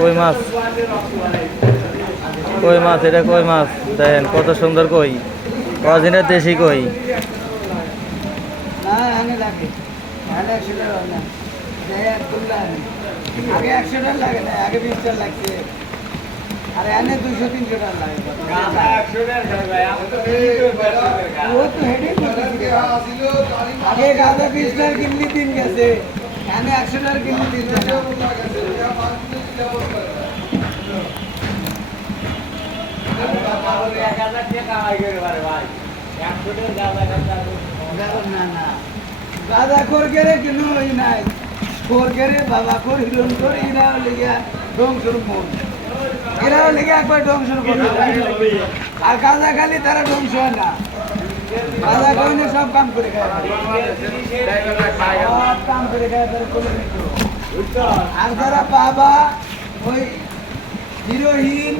কই মাছ, কই মাছ, এটা কই মাছ দেখেন কত সুন্দর কই, অরিজিনাল দেশি কই। আগে 100 লাগে না, আগে 20 লাগছে। আরে এনে 200-300 লাগে। আগে গাঁদা 20 কিনলি দিন গেছে, এনে 100 কিনলি দিন যায় না। গাঁদা খোর গেলে কিনো ওই নাই, খোর গেলে বাবা খোর হিরণ খোর এরা লেগে ধ্বংসর মন, এরা লেগে একবার ধ্বংসর করতে। আর গাঁদা খালি তারা ধ্বংস হয় না, গাঁদা খাওয়ানো সব কাম করে খায়, সব কাম করে খায় তারা করে নিত। আর যারা বাবা ওই হিরোইন